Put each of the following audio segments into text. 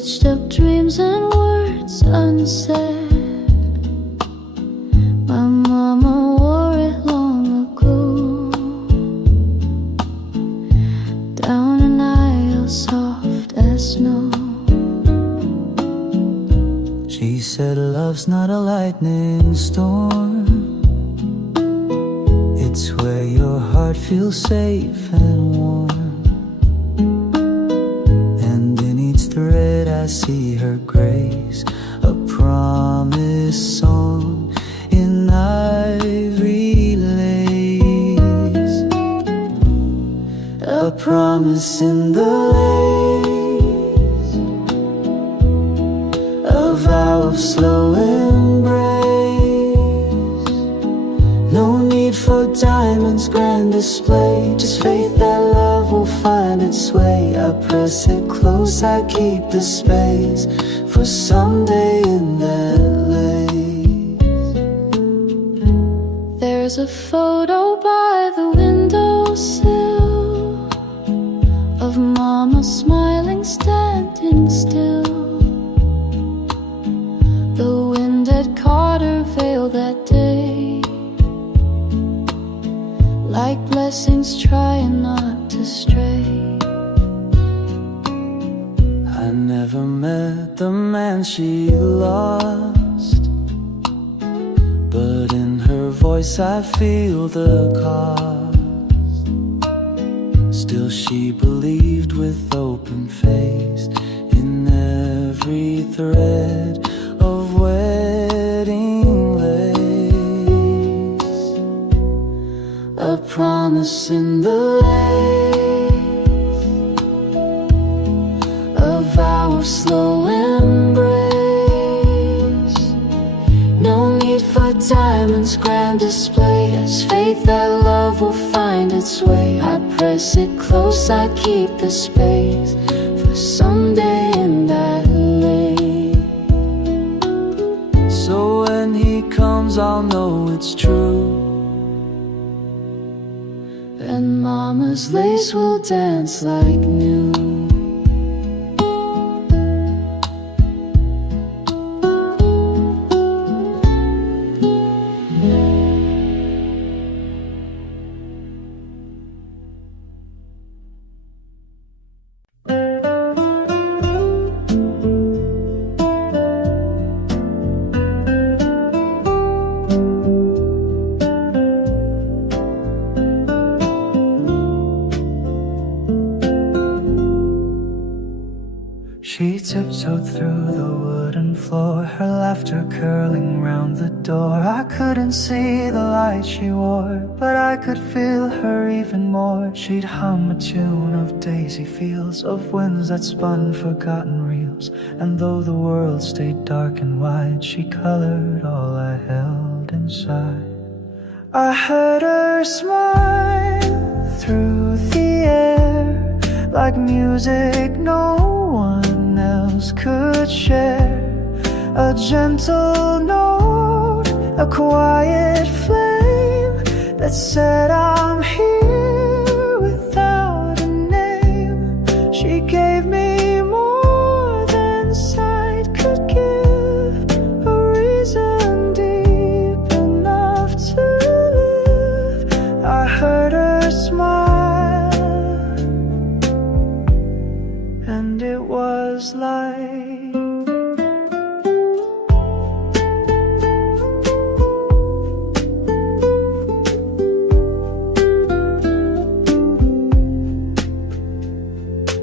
stitched up dreams and words unsaid. My mama wore it long ago, down an aisle soft as snow. She said love's not a lightning storm, it's where your heart feels safe and warm. Thread I see her grace, a promise song in ivory lace, a promise in the lace, a vow of slow embrace. No need for diamonds, grand display, just faith that love will find its way. I press it close, I keep the space for someday in that lace. There's a photo by the windowsill of Mama smiling, standing still. The wind had caught her veil that day, like blessings trying not to stray. I never met the man she lost, but in her voice I feel the cost. Still she believed with open face in every thread of wedding lace, a promise in the lace, a vow of slow embrace. No need for diamonds, grand display, as faith that love will find its way. I press it close, I keep the space for someday in that lane. So when he comes I'll know it's true, and Mama's lace will dance like new. She tiptoed through the wooden floor, her laughter curling round the door. I couldn't see the light she wore, but I could feel her even more. She'd hum a tune of daisy fields, of winds that spun forgotten reels. And though the world stayed dark and wide, she colored all I held inside. I heard her smile through the air, like music no one else could share. A gentle note, a quiet flame that said I'm here without a name. She gave me more than sight could give, a reason deep enough to live. I heard her smile, and it was like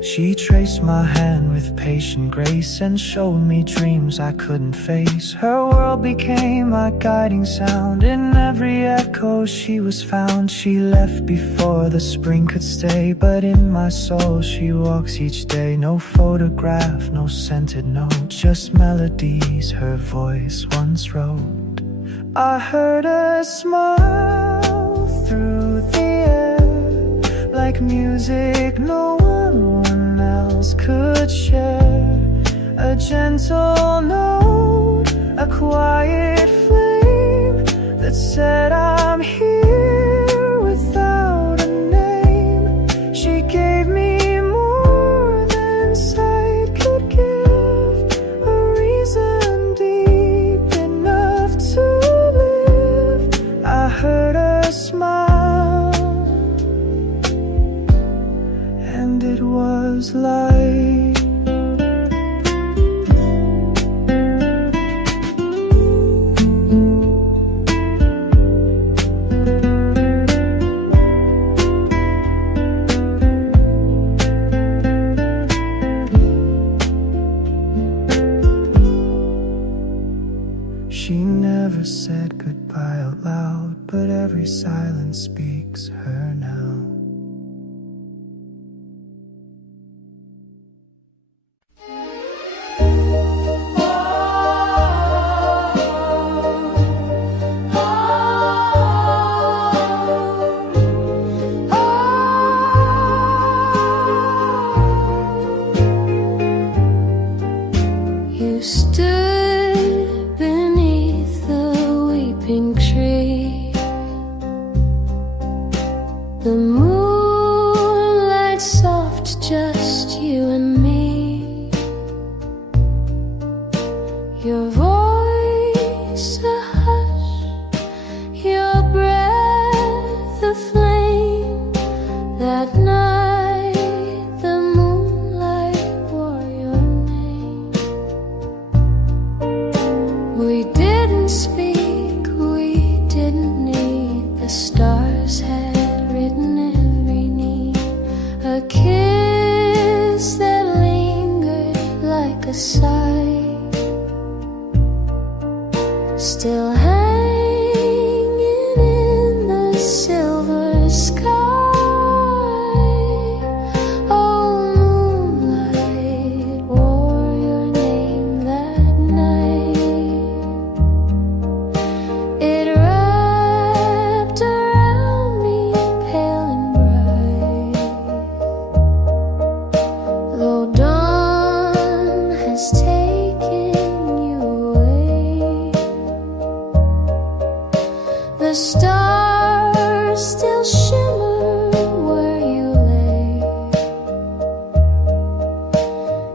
she traced my hand with patient grace and showed me dreams I couldn't face. Her world became my guiding sound. In every echo she was found. She left before the spring could stay, but in my soul she walks each day. No photograph, no scented note, just melodies her voice once wrote. I heard her smile through the air, like music no one else could share. A gentle note, a quiet flame that said I'm here without a name. She gave me more than sight could give, said goodbye out loud, but every silence speaks her now. You stood beneath the weeping tree. The moonlight soft, just you and me. Your voice a hush, your breath a flame. That night the moonlight wore your name. We didn't speak, we didn't need. The stars had written every need. A kiss that lingered like a sigh, still hanging in the silver sky. Oh, moonlight wore your name that night. It wrapped around me pale and bright, though dawn has taken you away. The stars still shimmer where you lay,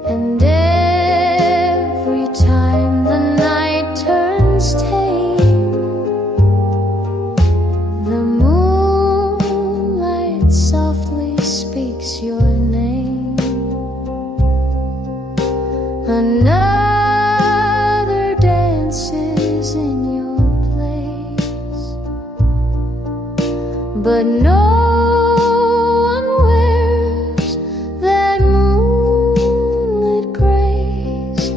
and every time the night turns tame, the moonlight softly speaks your name. Another dances in your place, but no one wears that moonlit grace.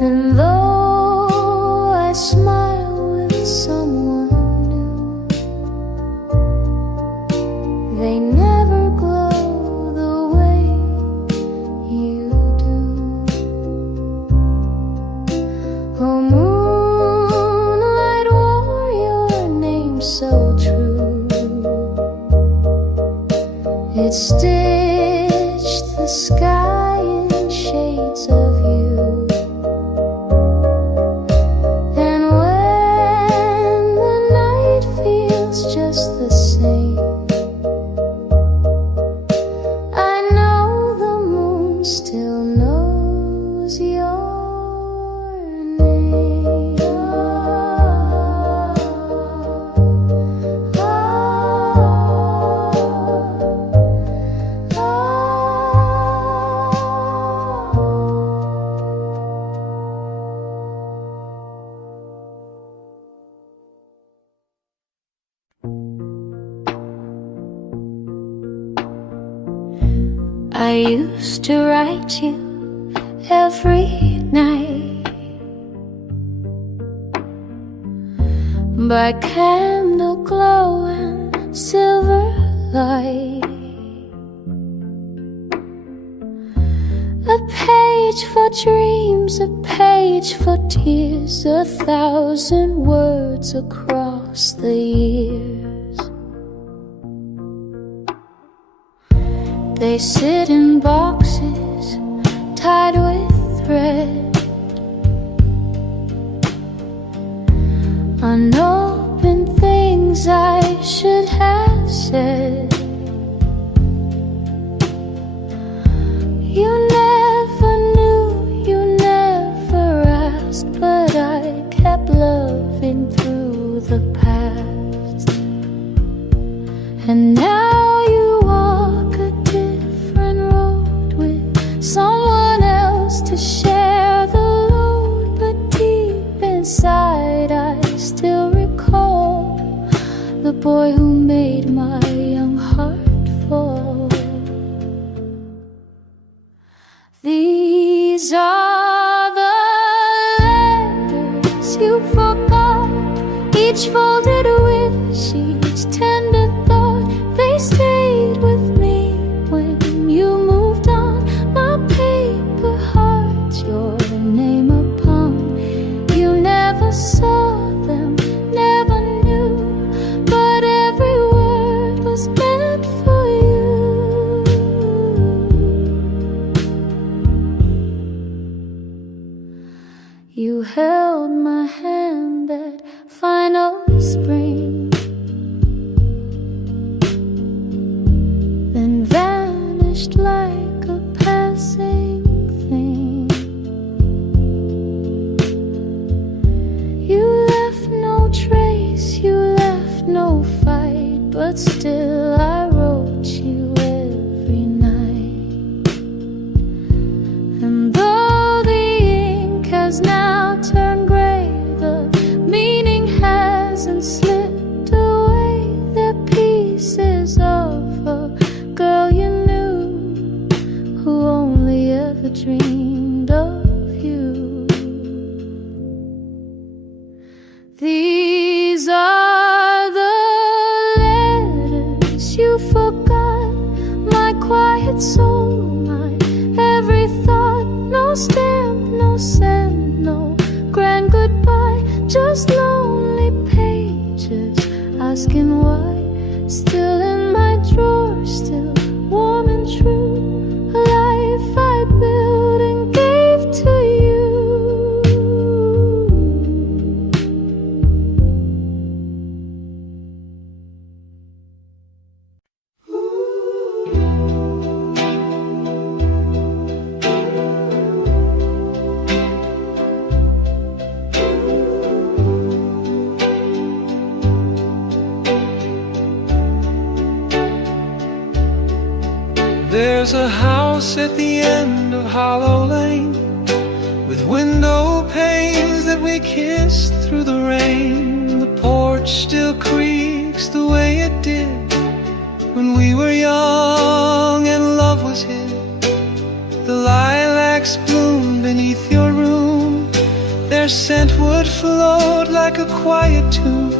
And though I smile with someone new, they never glow the way you do. Oh, moonlight wore your name so true. It stitched the sky in shades of you. And when the night feels just the same, I know the moon still knows your name. I used to write you every night by candle glow and silver light. A page for dreams, a page for tears, 1,000 words across the years. They sit in boxes tied with thread, unopened things I should have said. You never knew, you never asked, but I kept loving through the past. And now you walk a different road with someone else to share the load, but deep inside I still recall the boy who made my young heart fall. These are the letters you forgot each folded with sheets, tender thought, they stayed with me when you moved on. My paper heart, your name upon. You never saw them, never knew, but every word was meant for you. You held my hand that final spring, then vanished like a passing thing. You left no trace, you left no fight, but still I wrote you every night. And though the ink has now turned gray, the meaning hasn't slipped away. They're pieces of a girl you knew, who only ever dreamed of you. These are the letters you forgot, my quiet soul, my every thought. No stamp, no send, no grand goodbye, just lonely pages asking why. Still in my drawer, still warm and true, a life I built and gave to you. There's a house at the end of Hollow Lane, with window panes that we kissed through the rain. The porch still creaks the way it did when we were young and love was hid. The lilacs bloomed beneath your room, their scent would float like a quiet tune.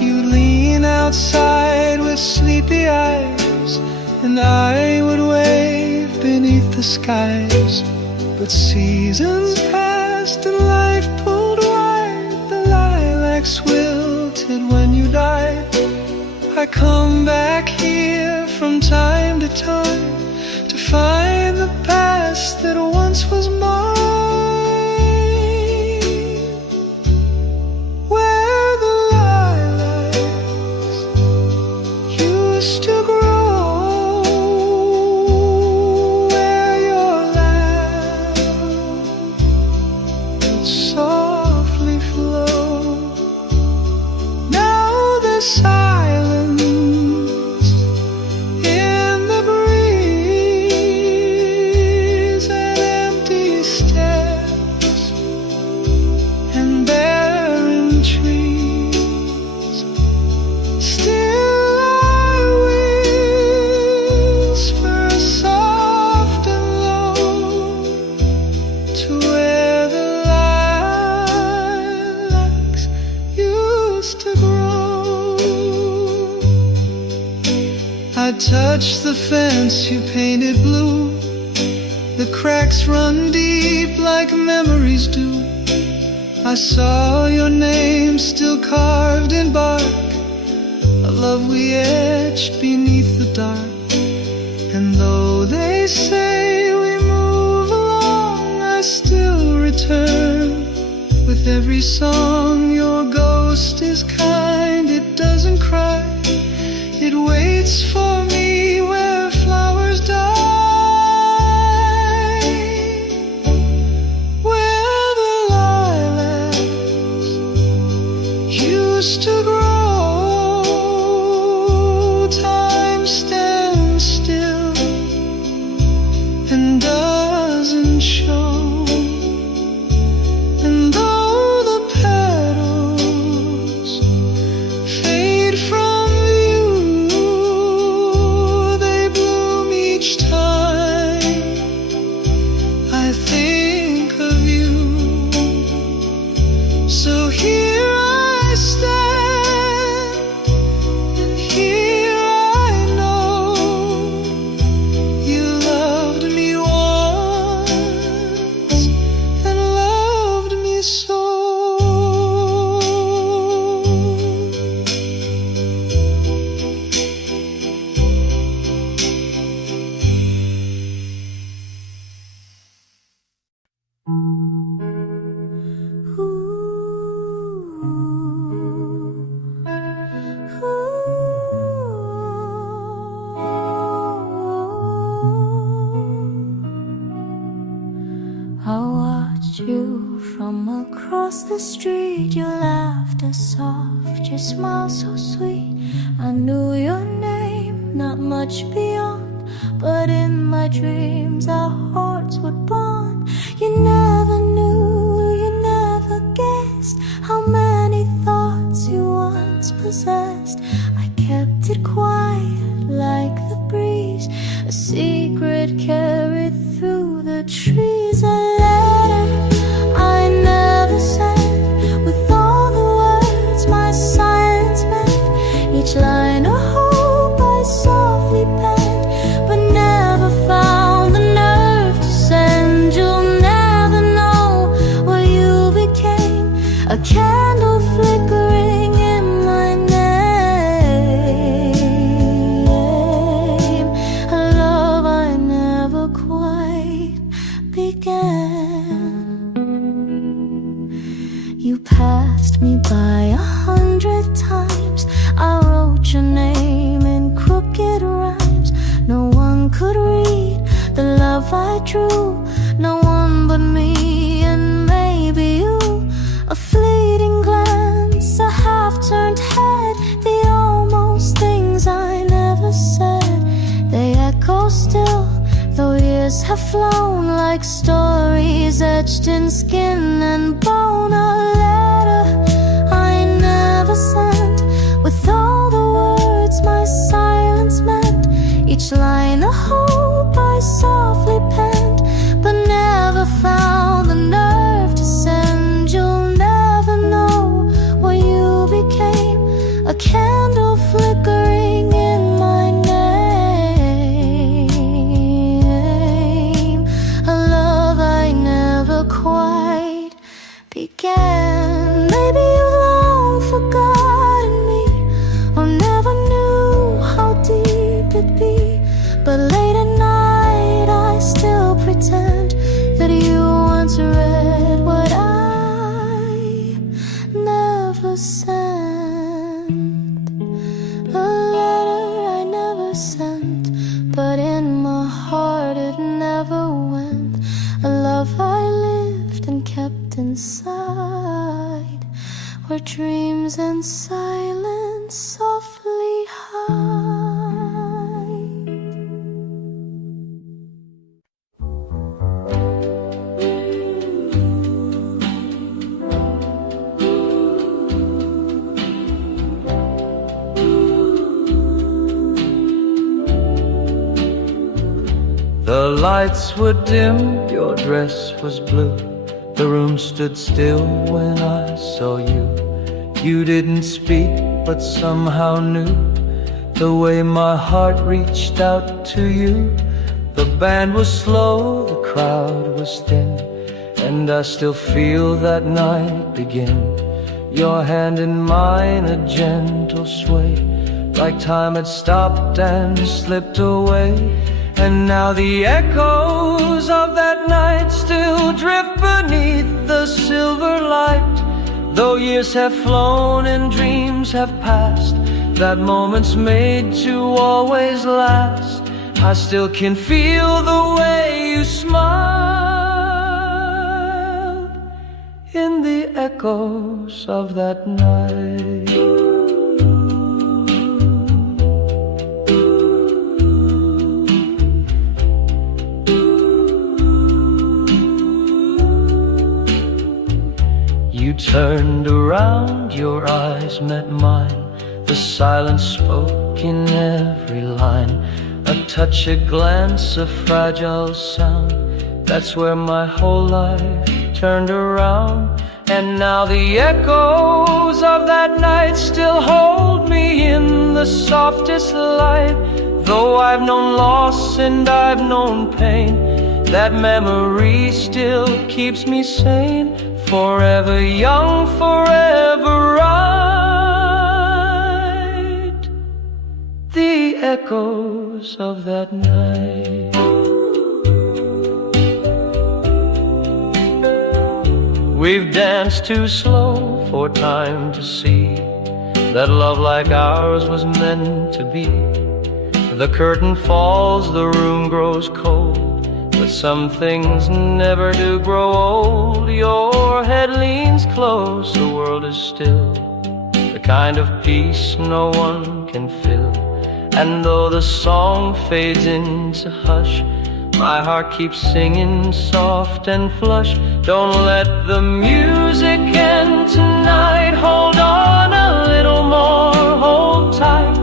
You'd lean outside with sleepy eyes, and I would wave beneath the skies. But seasons passed and life pulled wide. The lilacs wilted when you died. I come back here from time to time to find the past that once was mine, where the lilacs used to grow. Silence in the breeze, and empty steps and barren trees. Still I whisper soft and low to where the lilacs used to grow. I touch the fence you painted blue. The cracks run deep like memories do. I saw your name still carved in bark, a love we etched beneath the dark. And though they say we move along, I still return with every song. Your ghost is kind, it doesn't cry. It waits for me where flowers die, where the lilacs used to grow. Time stands still and doesn't show. And though the petals fade from view, I watched you from across the street. Your laughter soft, your smile so sweet. I knew your name, not much beyond, but in my dreams our hearts would bond. You never knew, you never guessed how many thoughts you once possessed. I kept it quiet like the breeze, a secret carried through the trees. A letter I never sent, with all the words my silence meant. Each line a hope I softly penned, but never found the nerve to send. You'll never know what you became, a candle flickering in my name, a love I never quite began. You passed me by 100 times. I wrote your name in crooked rhymes. No one could read the love I drew, no one but me and maybe you. A fleeting glance, a half-turned head, the almost things I never said. They echo still, though years have flown, like stories etched in skin and bone. A letter I never sent, with all the words my silence meant. Each line a hope I softly penned, but never found the nerve to send. You'll never know what you became, a candle flickering in my name, a love I never quite began. Maybe you've long forgotten me, or never knew how deep it'd be, but late at night I still pretend that you once read what I never sent. A letter I never sent, but in my heart it never went. A love I lived and kept inside, where dreams and silence softly hide. The lights were dim, your dress was blue. The room stood still when I saw you. You didn't speak, but somehow knew the way my heart reached out to you. The band was slow, the crowd was thin, and I still feel that night begin. Your hand in mine, a gentle sway, like time had stopped and slipped away. And now the echoes of that night still drift beneath the silver light. Though years have flown and dreams have passed, that moment's made to always last. I still can feel the way you smiled in the echoes of that night. You turned around, your eyes met mine. The silence spoke in every line. A touch, a glance, a fragile sound. That's where my whole life turned around. And now the echoes of that night still hold me in the softest light. Though I've known loss and I've known pain, that memory still keeps me sane. Forever young, forever right. The echoes of that night. We've danced too slow for time to see that love like ours was meant to be. The curtain falls, the room grows cold, but some things never do grow old. Your head leans close, the world is still, the kind of peace no one can fill. And though the song fades into hush, my heart keeps singing soft and flush. Don't let the music end tonight. Hold on a little more, hold tight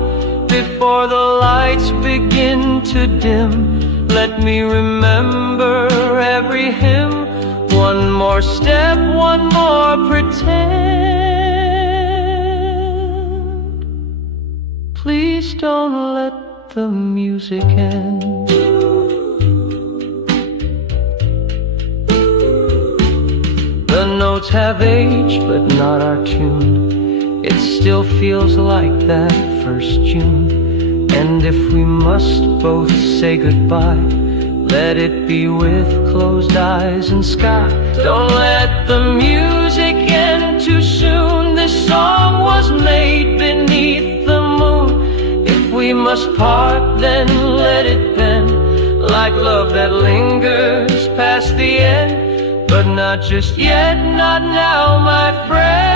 before the lights begin to dim. Let me remember every hymn. One more step, one more pretend. Please don't let the music end. The notes have aged, but not our tune. It still feels like that first June. And if we must both say goodbye, let it be with closed eyes and sky. Don't let the music end too soon. This song was made beneath the moon. If we must part, then let it bend like love that lingers past the end. But not just yet, not now, my friend.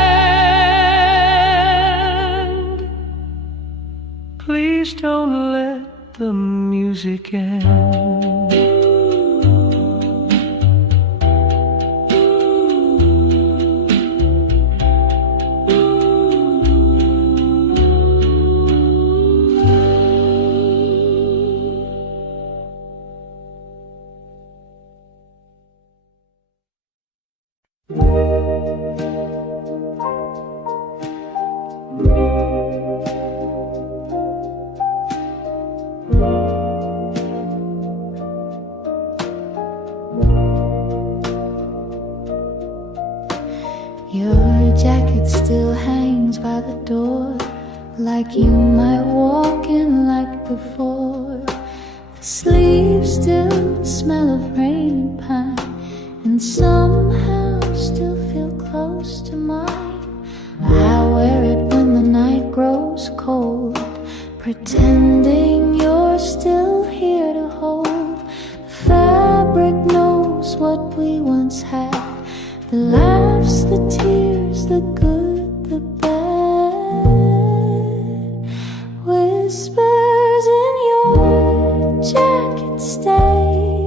Please don't let the music end. Your jacket still hangs by the door, like you might walk in like before. The sleeves still smell of rain and pine, and somehow still feel close to mine. I wear it when the night grows cold, pretending you're still here to hold. The fabric knows what we once had, the laughs, the tears, the good, the bad. Whispers in your jacket stay.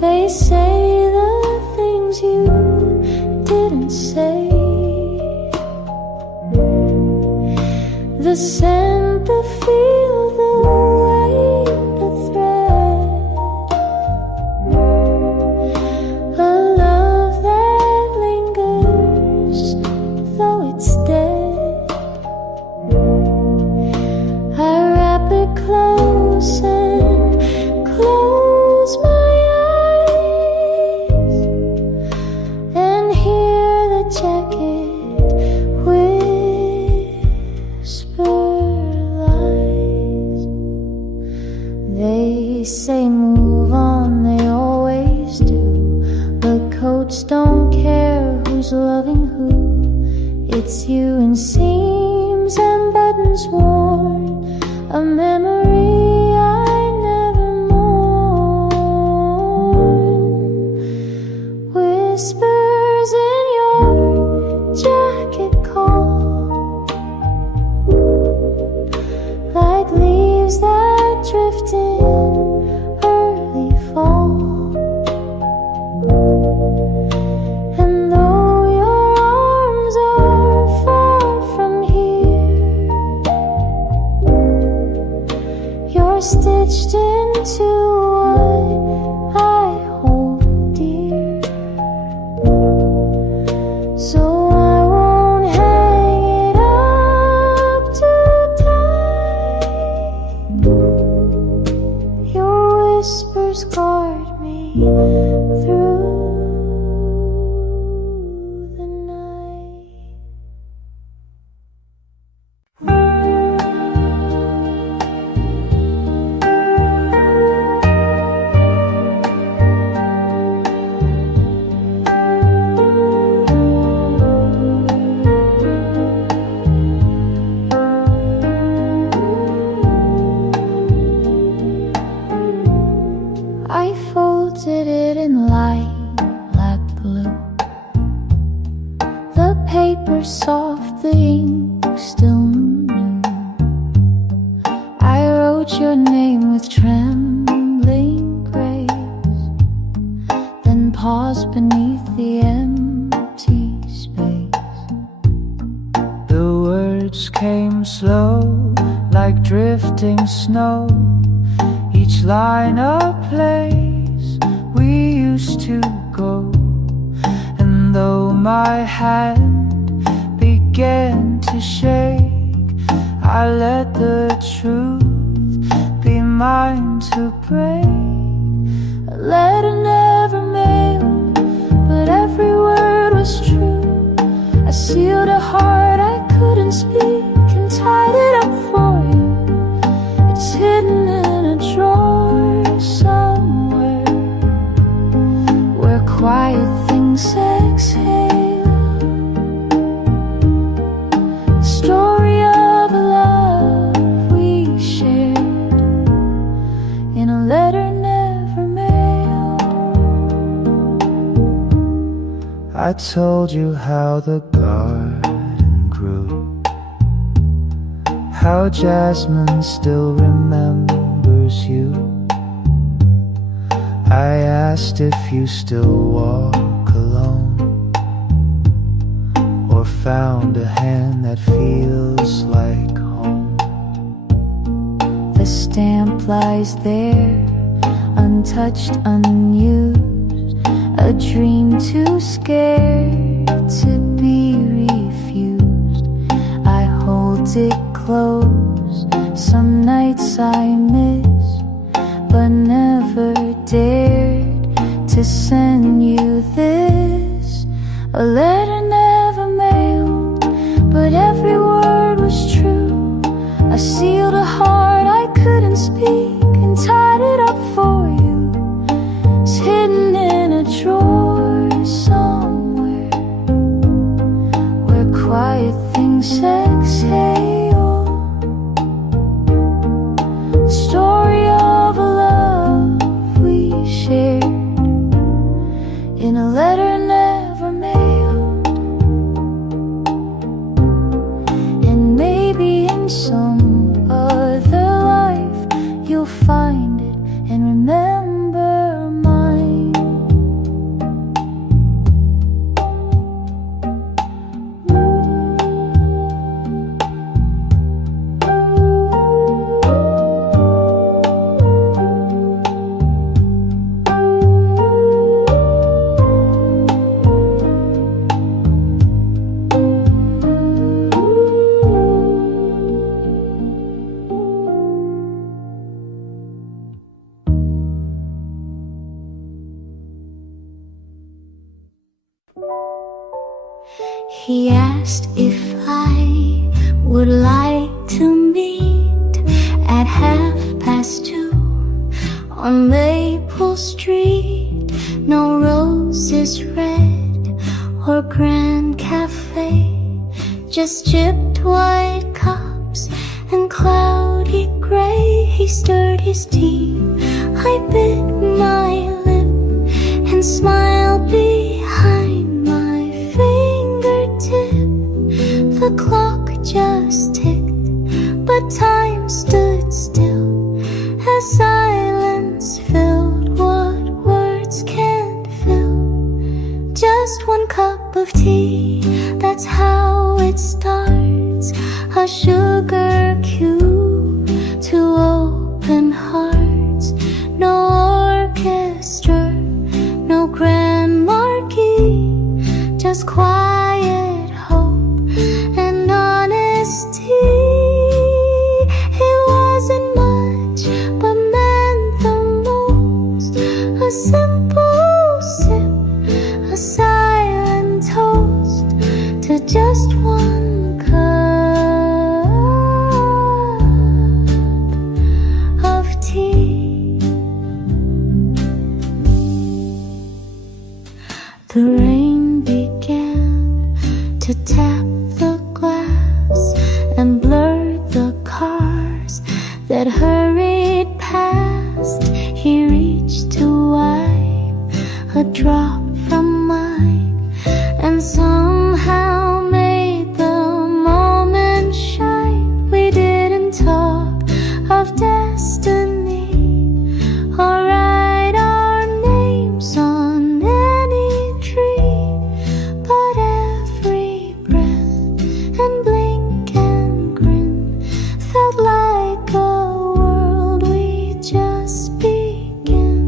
They say the things you didn't say. The scent, the feel, the weight, the thread. A love that lingers, though it's dead. I wrap it close and close my eyes and hear the jacket whisper lies. They say move on, they always do, but coats don't care who's loving who. It's you in seams and buttons worn, a memory I never mourn. Whispers in your jacket call, like leaves that drift in early fall. And though your arms are far from here, you're stitched into what I hold dear. So I won't hang it up too tight. Your whispers guard me through the night. lilac blue. The paper soft, the ink still new. I wrote your name with trembling grace, then paused beneath the empty space. The words came slow, like drifting snow, each line a place we used to go. And though my hand began to shake, I let the truth be mine to break. A letter never mailed, but every word was true. I sealed a heart I couldn't speak and tied it up for you. It's hidden in a drawer somewhere, where quiet things exhale. The story of a love we shared in a letter never mailed. I told you how the garden grew, how jasmine still remembers you. I asked if you still walk alone, or found a hand that feels like home. The stamp lies there, untouched, unused, a dream too scared to be refused. I hold it close, some nights I miss, but never dared to send you this. A letter never mailed, but every word was true. I sealed a heart I couldn't speak and tied it up for you. It's hidden in a drawer somewhere, where quiet things exhale. The story of a love we shared in a letter never mailed. And maybe in some other life you'll find it and remember mine. He asked if I would like to meet at 2:30 on Maple Street. No roses red or Grand Cafe, just chipped white cups and cloudy gray. He stirred his tea, I bit my lip and smiled behind my fingertip. The clock just ticked, but time stood still as silence filled what words can't fill. Just one cup of tea, that's how it starts. A sugar cue to open hearts. No orchestra, no grand marquee, just quiet hope and honesty. It wasn't much, but meant the most. A simple sip, a silent toast to just one cup of tea. The rain began to tap the glass and blur the cars that hurried past. He reached to wipe a drop from mine, and somehow made the moment shine. We didn't talk of destiny or write our names on any tree, but every breath and blink and grin felt like a world we just begin.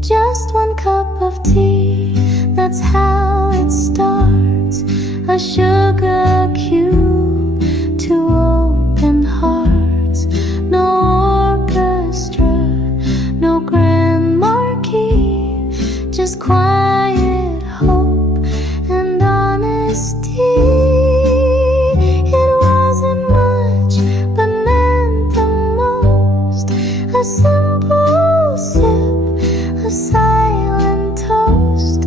Just one cup of tea, that's how it starts. A sugar cue to open hearts. No orchestra, no grand marquee, just quiet hope and honesty. It wasn't much, but meant the most. A simple sip, a silent toast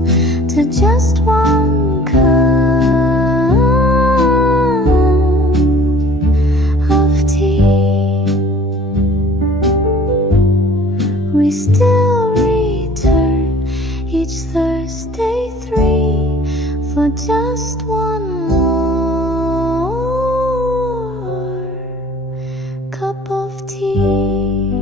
to just one cup of tea. We still return each Thursday 3 for just one more cup of tea.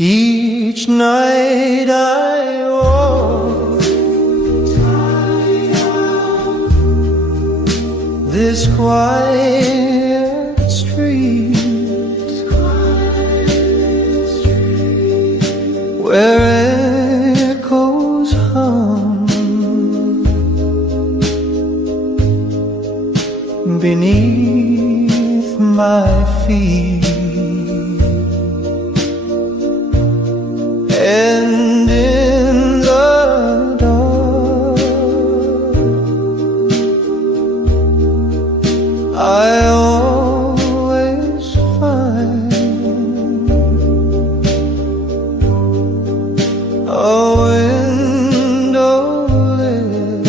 Each night I walk this quiet street where echoes hum beneath my feet. And in the dark, I always find a window lit,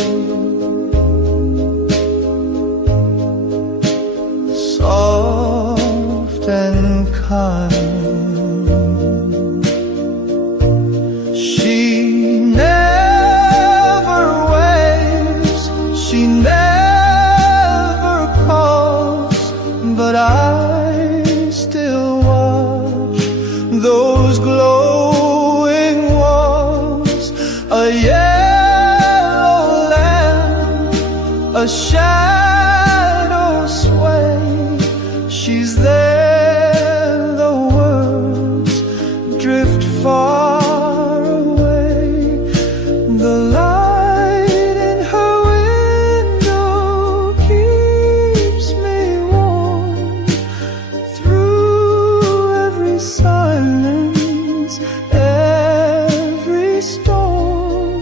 soft and kind. She never waves, she never calls, but I still watch those glowing walls. A yellow lamp, a shadow sway. She's there, the words drift far. The light in her window keeps me warm through every silence, every storm.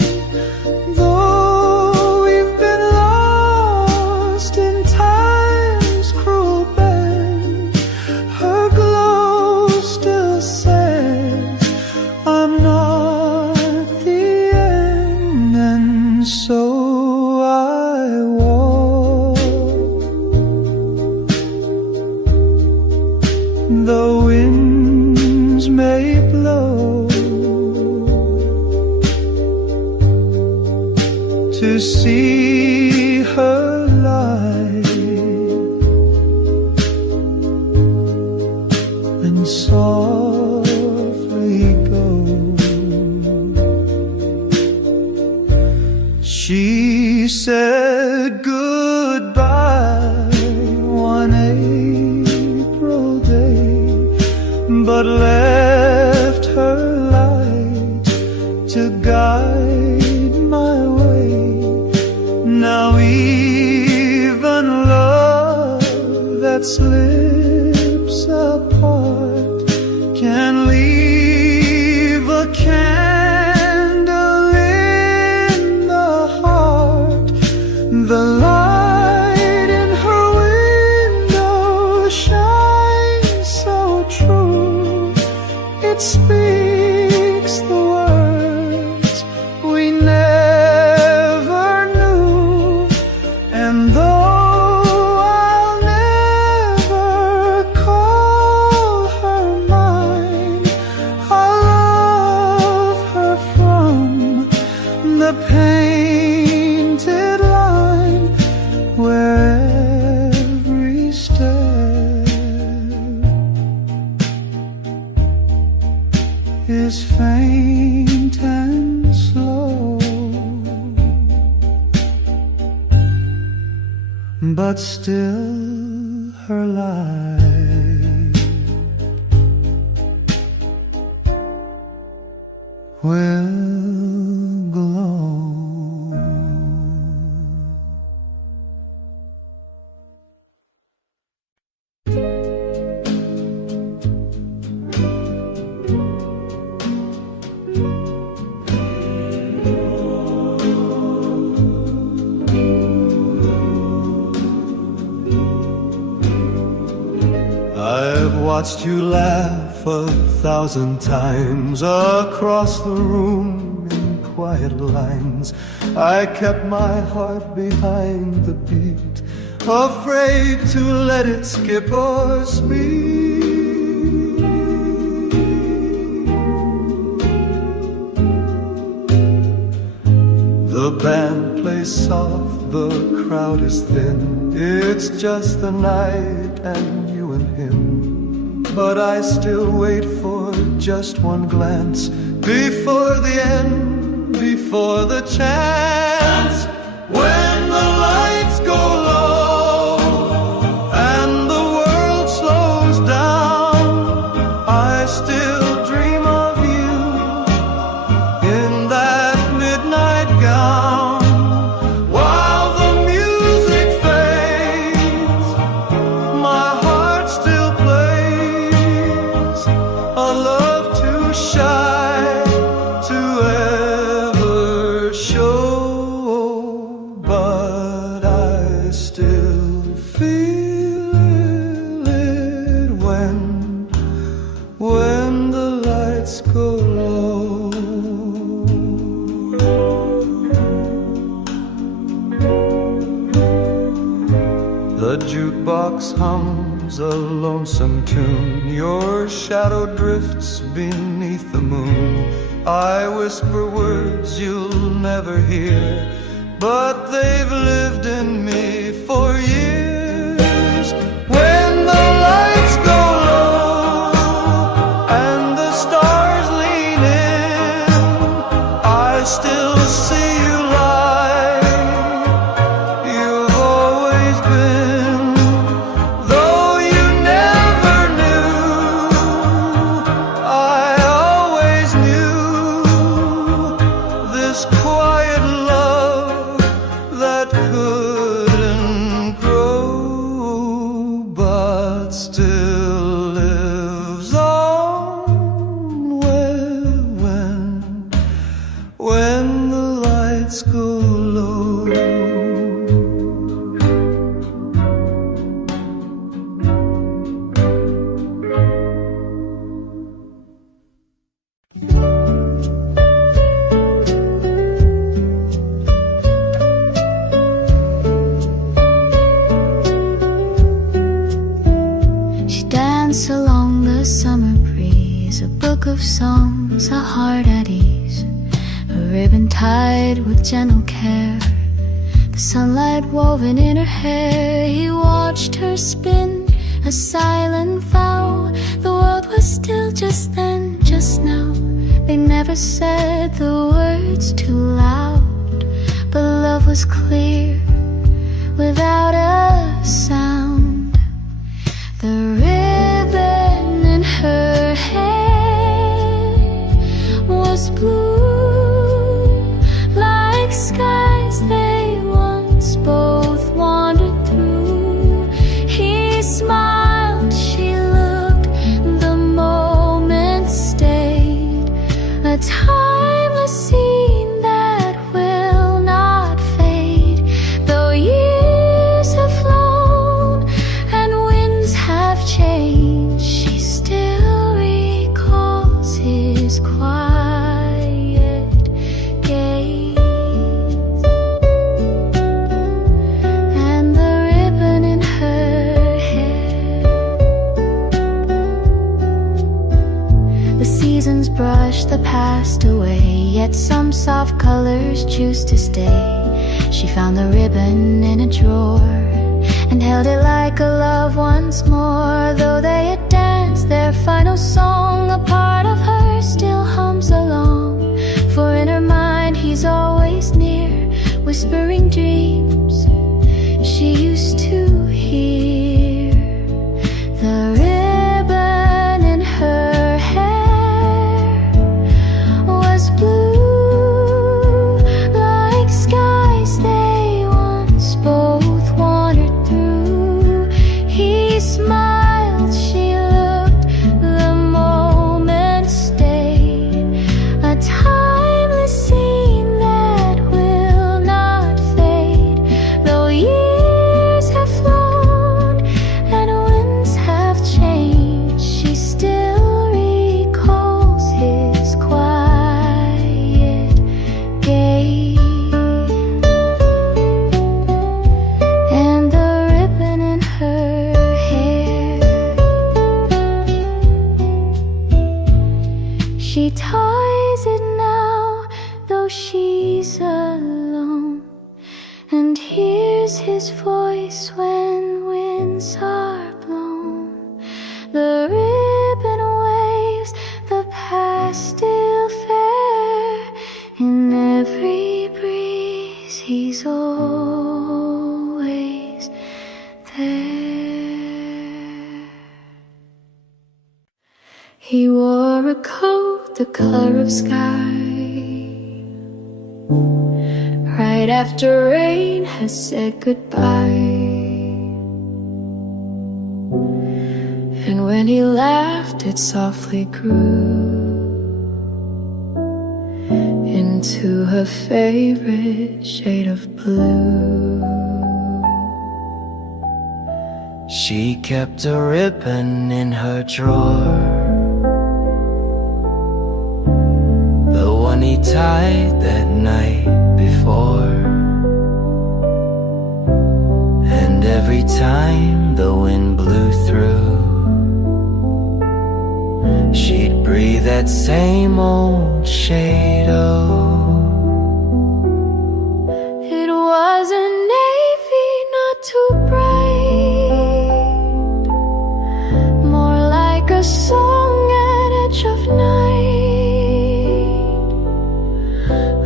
Though we've been lost in time's cruel bend, her glow still says, I'm not the end. And so I walk the winds may blow to see her light and softly go. She said goodbye one April day, but left her light to guide my way. Now even love that slips apart can leave a candle in the heart. The light in her window shines so true. It speaks the words we never knew. And though I'll never is faint and slow, but still her light will glow. I've watched you laugh 1,000 times across the room in quiet lines. I kept my heart behind the beat, afraid to let it skip or speed. The band plays soft, the crowd is thin. It's just the night and you and him. But I still wait for just one glance before the end, before the chance. When the lights go low and the world slows down, I still dream of you in that midnight gown. While the music fades, my heart still plays a love too shy to ever show. But I still feel it when the lights go low. The jukebox hums a lonesome tune. Your shadow drifts beneath the moon. I whisper words you'll never hear, but they've lived in me for years. When the lights go low and the stars lean in, I still see you lie. You've always been, though you never knew, I always knew this quiet love that couldn't grow, but still lives on when the lights go low. She danced along the summer breeze, a book of songs, a heart at ease, a ribbon tied with gentle care, the sunlight woven in her hair. He watched her spin, a silent vow. The world was still just then, just now. They never said the words too loud, but love was clear without a sound. The ribbon in her hair was blue, like skies they once both wandered through. He smiled, she looked, the moment stayed, a timeless scene that will not fade. Though years have flown and winds have changed, she still recalls his quiet gaze. And the ribbon in her hair. The seasons brush the past away, yet some soft colors choose to stay. She found the ribbon in a drawer and held it like a love once more. Though they had danced their final song, a part of her still hung whispering dreams she used to hear. The ribbon in her hair was blue, like skies they once both wandered through. He smiled, she looked, the moment stayed, a timeless scene that will not fade. Though years have flown and winds have changed, she still recalls his quiet gaze and the ribbon in her hair. She ties it now, though she's alone, and hears his voice when winds are blown. The ribbon waves, the past still fair. In every breeze, he's always there. He wore a coat the color of sky, right after rain has said goodbye. And when he laughed, it softly grew into her favorite shade of blue. She kept a ribbon in her drawer, the one he tied that night before. And every time the wind blew through, she'd breathe that same old shade of. It was a navy, not too bright, more like a song at edge of night,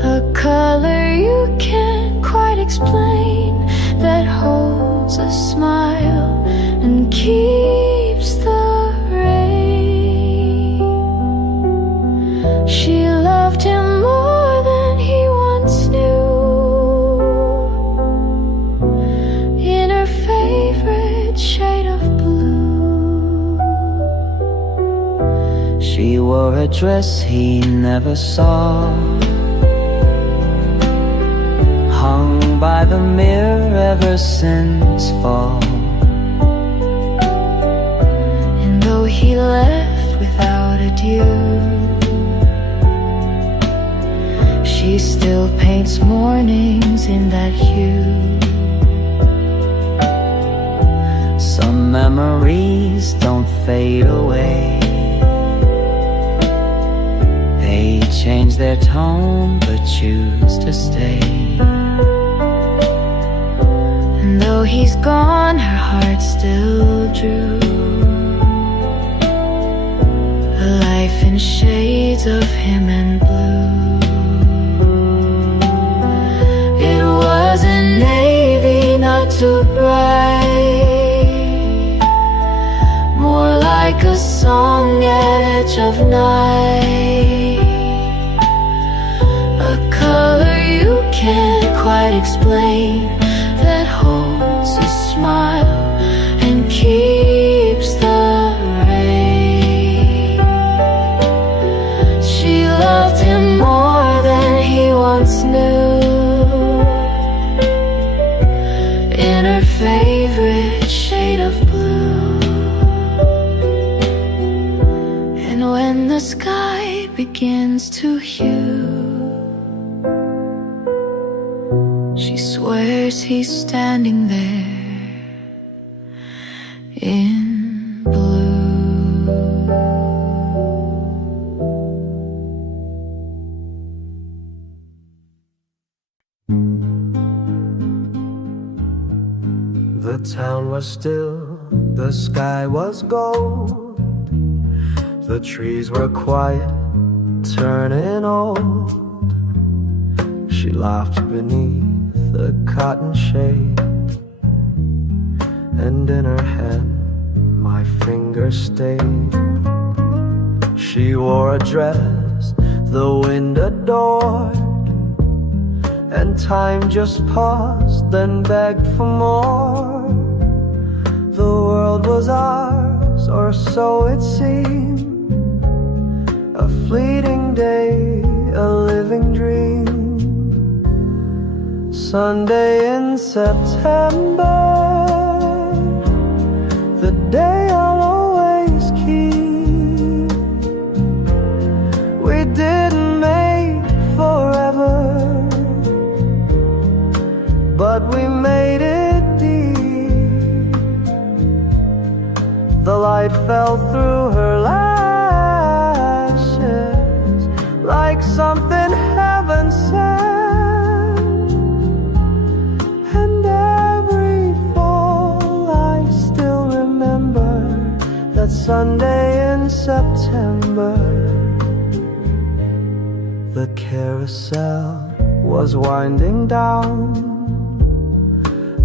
a color you can't quite explain, that holds a smile and keeps the rain. She loved him more than he once knew, in her favorite shade of blue. She wore a dress he never saw, hung by the mirror ever since fall. And though he left without adieu, she still paints mornings in that hue. Some memories don't fade away, they change their tone but choose to stay. And though he's gone, her heart still drew a life in shades of him and blue. It was a navy, not too bright, more like a song at edge of night, a color you can't quite explain, that holds a smile and keeps the rain. She loved him more than he once knew, in her favorite shade of blue. And when the sky begins to hue, she swears he's standing there in blue. The town was still, the sky was gold, the trees were quiet, turning old. She laughed beneath the cotton shade, and in her hand my finger stayed. She wore a dress the wind adored, and time just paused, then begged for more. The world was ours, or so it seemed, a fleeting day, a living dream. Sunday in September, the day I'll always keep. We didn't make forever, but we made it deep. The light fell through her lashes like something heaven sent, and every fall I still remember that Sunday in September. The carousel was winding down,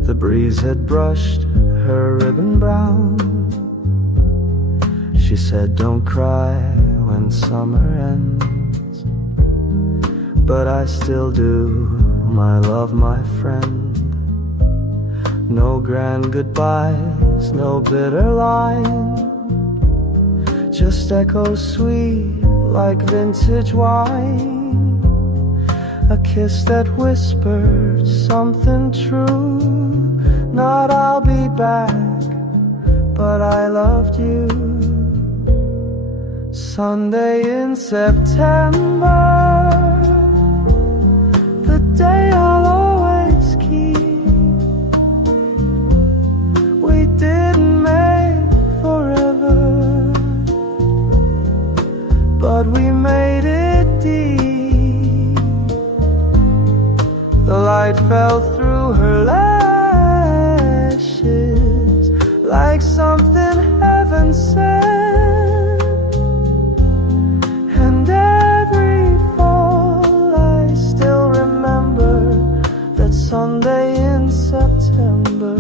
the breeze had brushed her ribbon brown. She said, don't cry when summer ends, but I still do, my love, my friend. No grand goodbyes, no bitter line, just echoes sweet like vintage wine. A kiss that whispered something true, not I'll be back, but I loved you. Sunday in September, the day I'll always keep. We didn't make forever, but we made it deep. The light fell through her lashes like something heaven sent, and every fall I still remember that Sunday in September.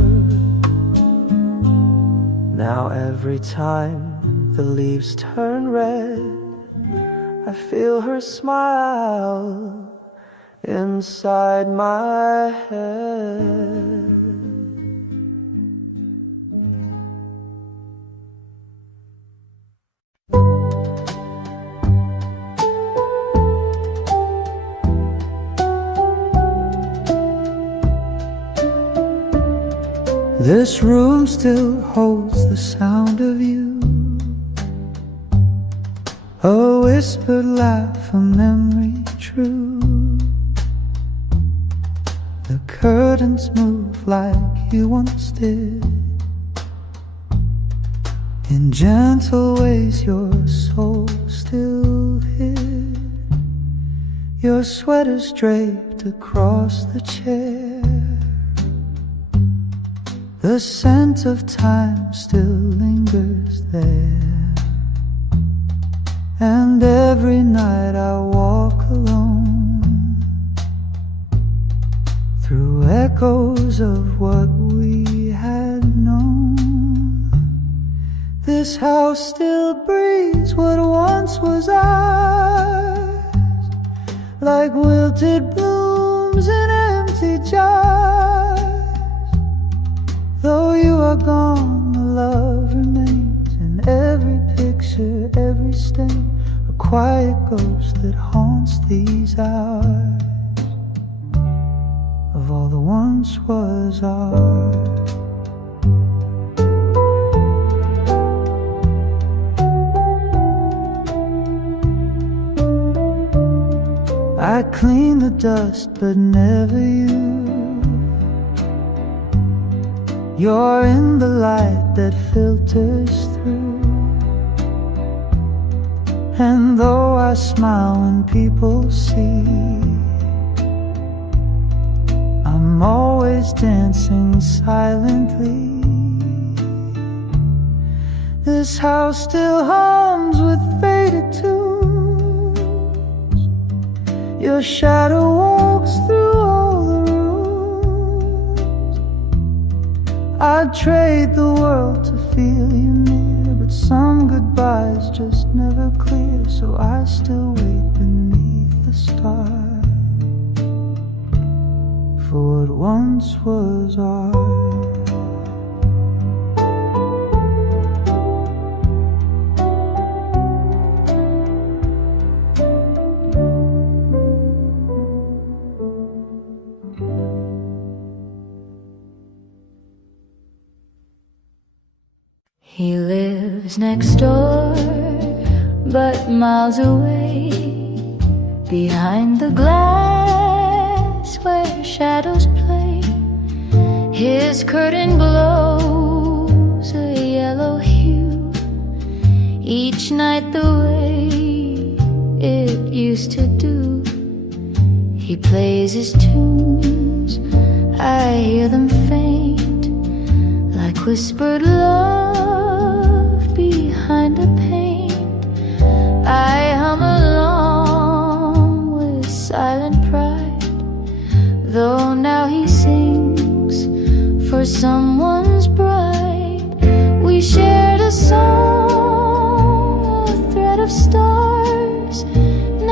Now every time the leaves turn red, I feel her smile inside my head. This room still holds the sound of you, a whispered laugh, a memory true. The curtains move like you once did, in gentle ways your soul still hid. Your sweater's draped across the chair, the scent of time still lingers there. And every night I walk alone through echoes of what we had known. This house still breathes what once was ours, like wilted blooms in empty jars. Though you are gone, the love remains in every picture, every stain, a quiet ghost that haunts these hours of all that once was ours. I clean the dust, but never you. You're in the light that filters through, and though I smile when people see, I'm always dancing silently. This house still hums with faded tunes. Your shadow walks through all the rooms. I'd trade the world to feel you near, but some goodbyes just never clear, so I still wait beneath the stars for what once was ours. He lives next door, but miles away, behind the glass where shadows play. His curtain glows a yellow hue, each night the way it used to do. He plays his tunes, I hear them faint, like whispered love behind a paint. I hum along with silent pride, though now he sings for someone's bride. We shared a song, a thread of stars.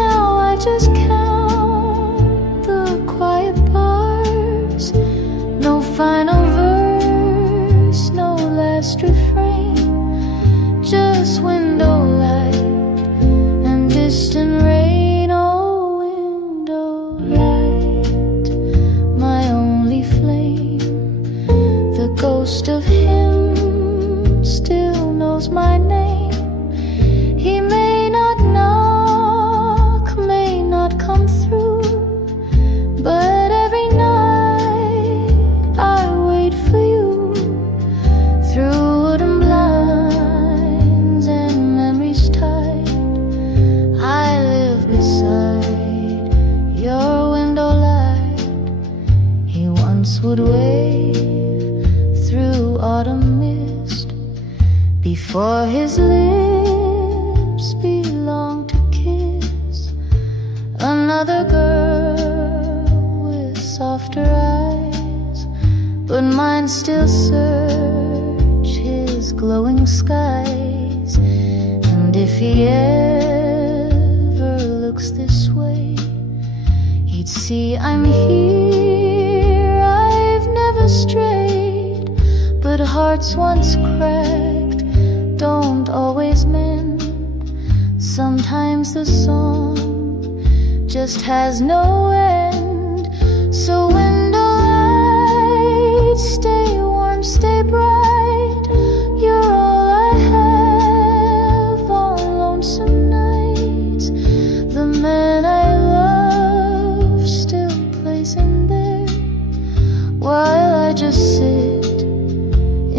Now I just count the quiet bars. No final verse, no last refrain, just window light and distant rain. Oh, window light, my only flame. The ghost of him still knows my name. He may not knock, may not come through, but every night I wait for you through wooden blinds and memories tied. I live beside your window light. He once would wave through autumn mist before his lips belonged to kiss another girl with softer eyes, but mine still search his glowing skies. And if he ever looks this way, he'd see I'm here. I've never strayed, but hearts once cracked don't always mend. Sometimes the song just has no end. So window light, stay warm, stay bright. You're all I have on lonesome nights. The man I love still plays in there, while I just sit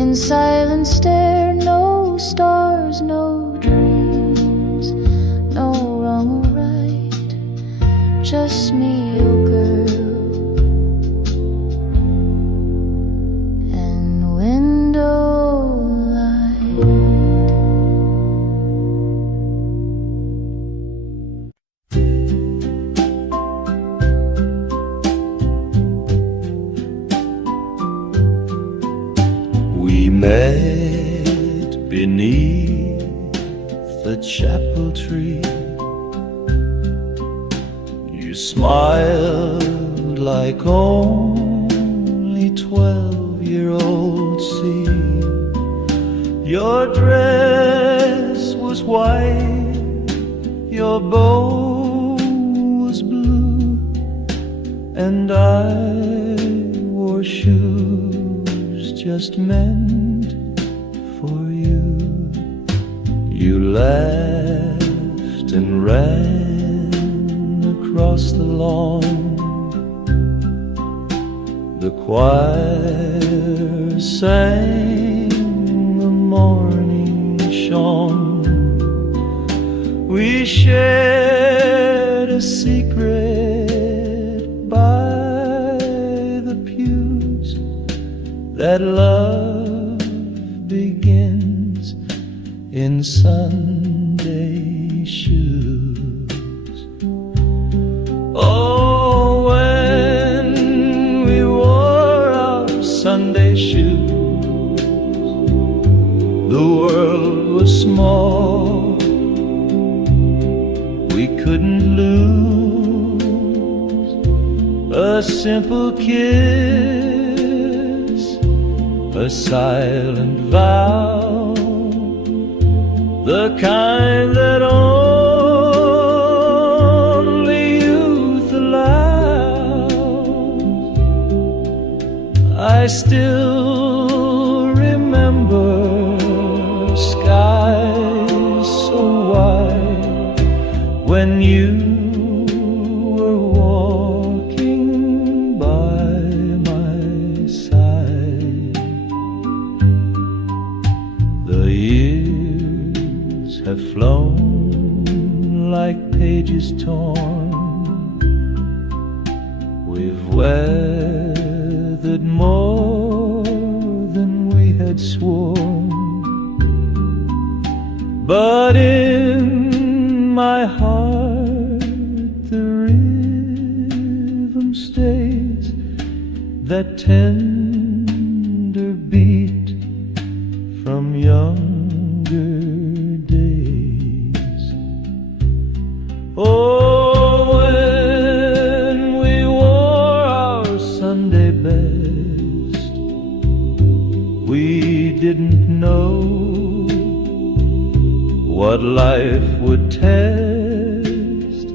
in silent stare. No stars, no dreams, no wrong or right, just me, oh girl, and window light. We met beneath the chapel tree. You smiled like only 12-year-olds see. Your dress was white, your bow was blue, and I wore shoes just meant for you. You laughed and ran across the lawn. The choir sang, the morning shone. We shared a secret by the pews, that love begins in Sunday shoes. Oh, when we wore our Sunday shoes, was small, we couldn't lose a simple kiss, a silent vow, the kind that only youth allows. I still remember skies so wide when you were walking by my side. The years have flown like pages torn. We've weathered more than we had sworn, but in my heart the rhythm stays, that tender beat from younger days. Oh, when we wore our Sunday best, we didn't know what life would test,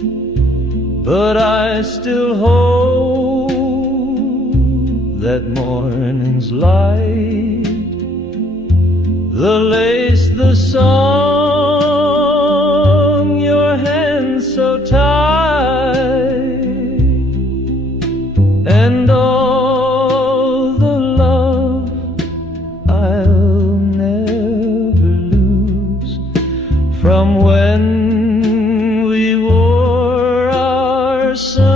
but I still hold that morning's light, the lace, the song, your hands so tight, and all the love I'll never lose from when we wore our Sunday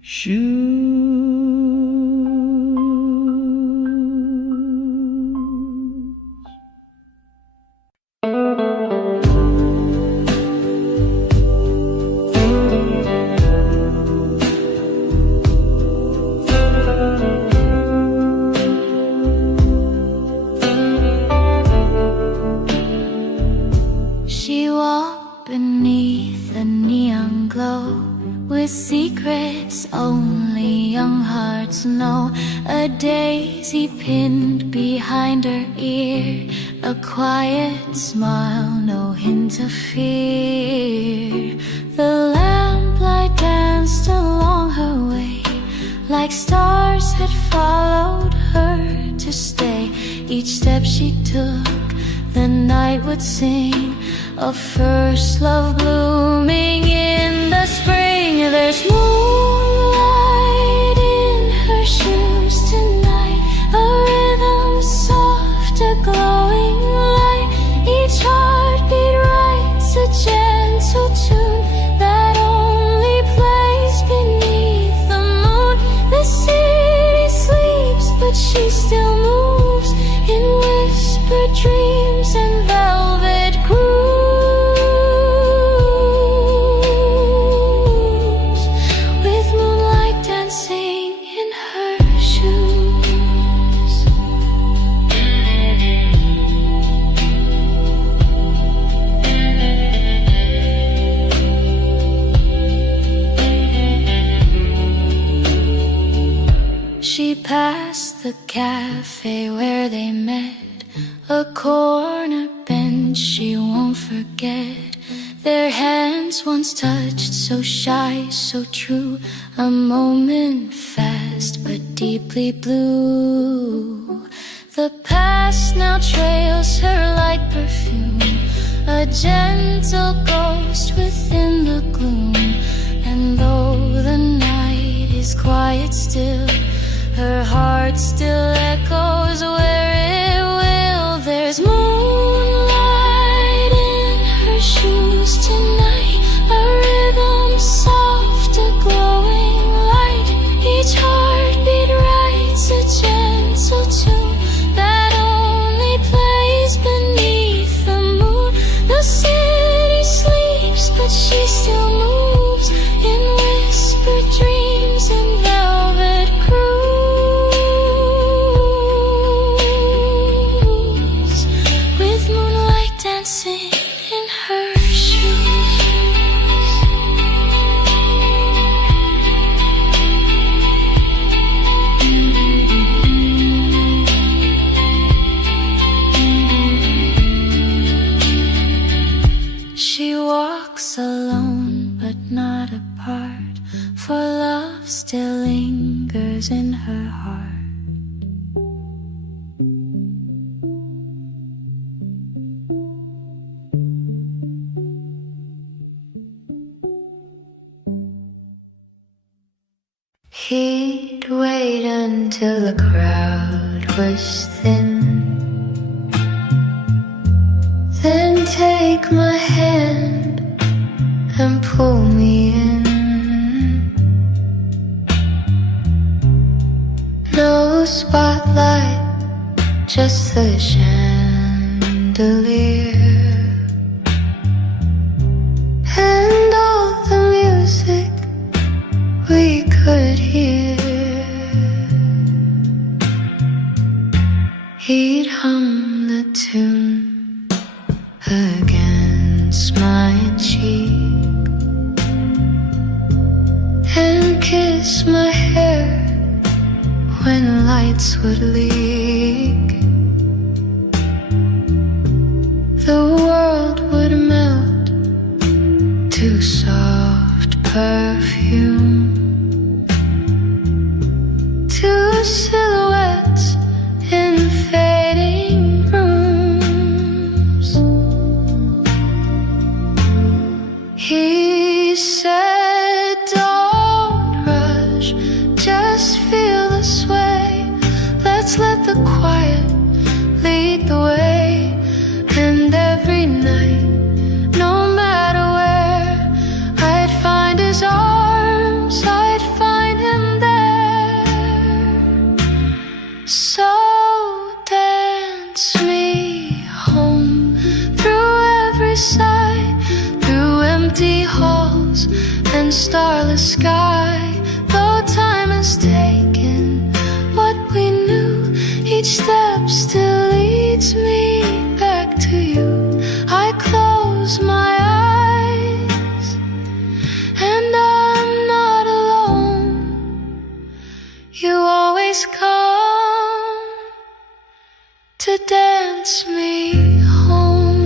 shoes. She walked beneath a neon glow with secrets only young hearts know. A daisy pinned behind her ear, a quiet smile, no hint of fear. The lamplight danced along her way, like stars had followed her to stay. Each step she took, the night would sing of first love blooming in the spring. There's moonlight in her shoes tonight, a rhythm soft, a glowing light. Each heartbeat writes a gentle tune that only plays beneath the moon. The city sleeps, but she still moves in whispered dreams and velvet grooves, with moonlight dancing in her shoes. She passed the cafe where they met, a corner bench she won't forget. Their hands once touched, so shy, so true. A moment fast but deeply blue. The past now trails her like perfume, a gentle ghost within the gloom. And though the night is quiet still, her heart still echoes where it will. There's moonlight in her shoes tonight, a rhythm soft, a glowing light. Each heartbeat writes a gentle tune that only plays beneath the moon. The city sleeps, but she He'd wait until the crowd was thin, then take my hand and pull me in. No spotlight, just the chandelier and all the music we could hear. He'd hum the tune against my cheek and kiss my hair when lights would leak. The world would melt to soft perfume, to silhouettes in fading rooms. He said, don't rush, just feel the sway. Let's let the quiet lead the way. And every night, no matter where, I'd find his arms, I'd find him there. So dance me home through every side, through empty halls and starless sky. Though time has taken what we knew, each step still leads me back to you. I close my eyes and I'm not alone. You always come to dance me home.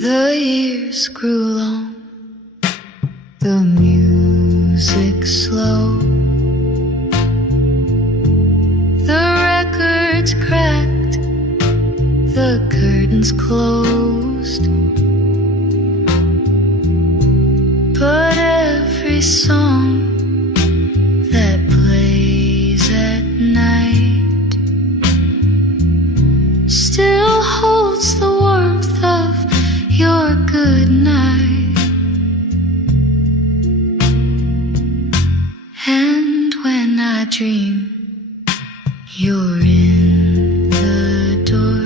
The years grew long, the music slow, the records cracked, the curtains closed. But every song that plays at night still holds the warmth of your good night. And when I dream you're in the door,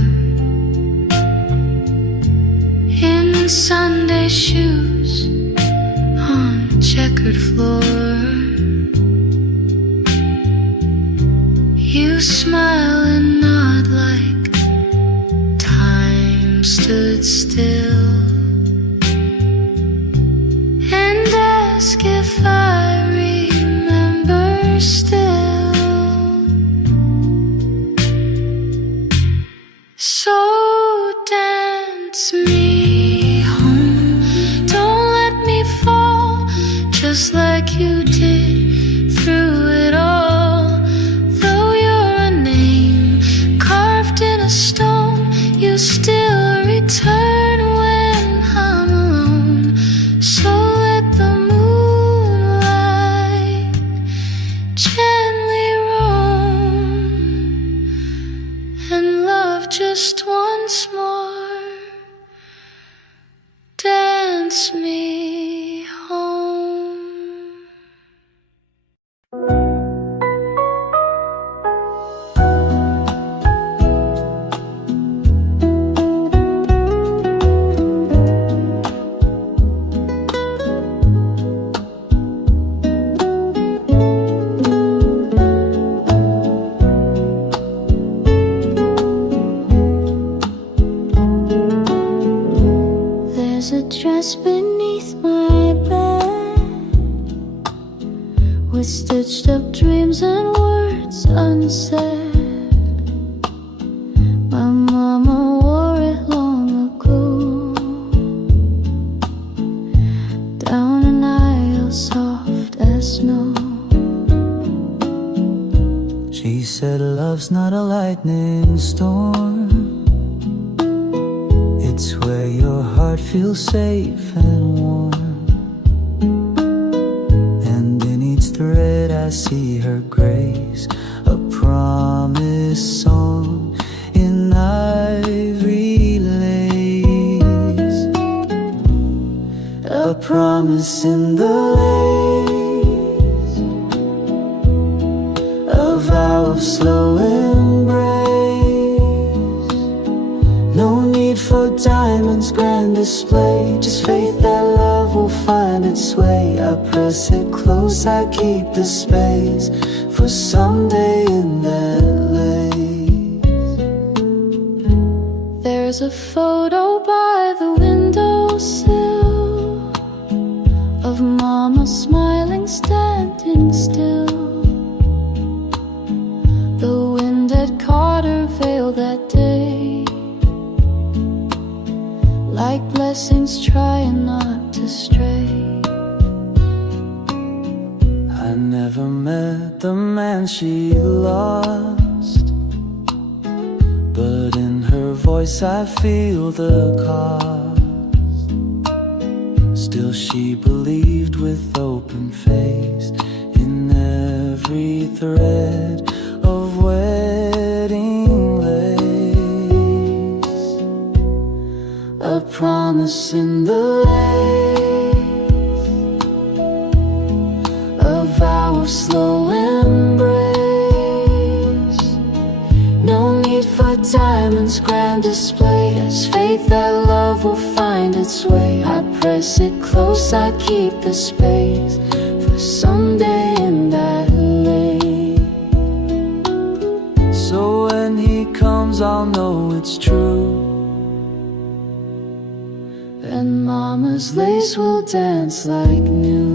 in Sunday shoes on checkered floor, you smile and nod like time stood still, and ask if I remember still. So dance me home, don't let me fall, just like you did through it all. Though you're a name carved in a stone, you still return when I'm alone. So let the moonlight gently roam and love just once more. Dance me home. There's a dress beneath my bed with stitched up dreams and words unsaid. My mama wore it long ago, down an aisle soft as snow. She said love's not a lightning storm, it's where your heart feels safe and warm. see her grace. A promise song in ivory lace, a promise in the lace, a vow of slow embrace. No need for diamonds, grand display, just faith that love will find its way. I press it close, I keep the space for someday in that lace. There's a photo by the windowsill of Mama smiling, standing still. The wind had caught her veil that day, like blessings trying not to stray. I never met the man she lost, but in her voice I feel the cost. Still she believed with open face in every thread of wedding lace, a promise in the lace, a vow of slow embrace. No need for diamonds, grand display, as faith that love will find its way. I press it close, I keep the space for someday in that lane. So when he comes, I'll know it's true, and Mama's lace will dance like new.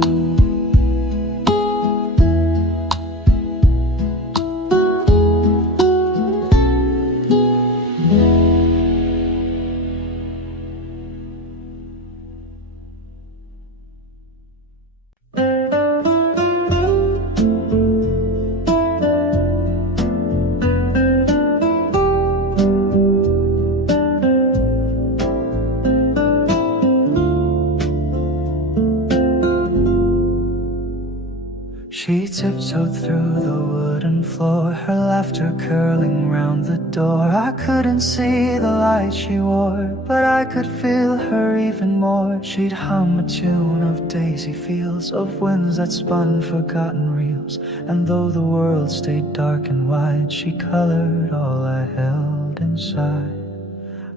She tiptoed through the wooden floor, her laughter curling round the door. I couldn't see the light she wore, but I could feel her even more. She'd hum a tune of daisy fields, of winds that spun forgotten reels. And though the world stayed dark and wide, she colored all I held inside.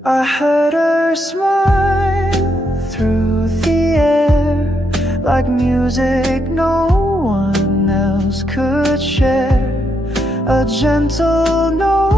I heard her smile through the air, like music no one else could share, a gentle note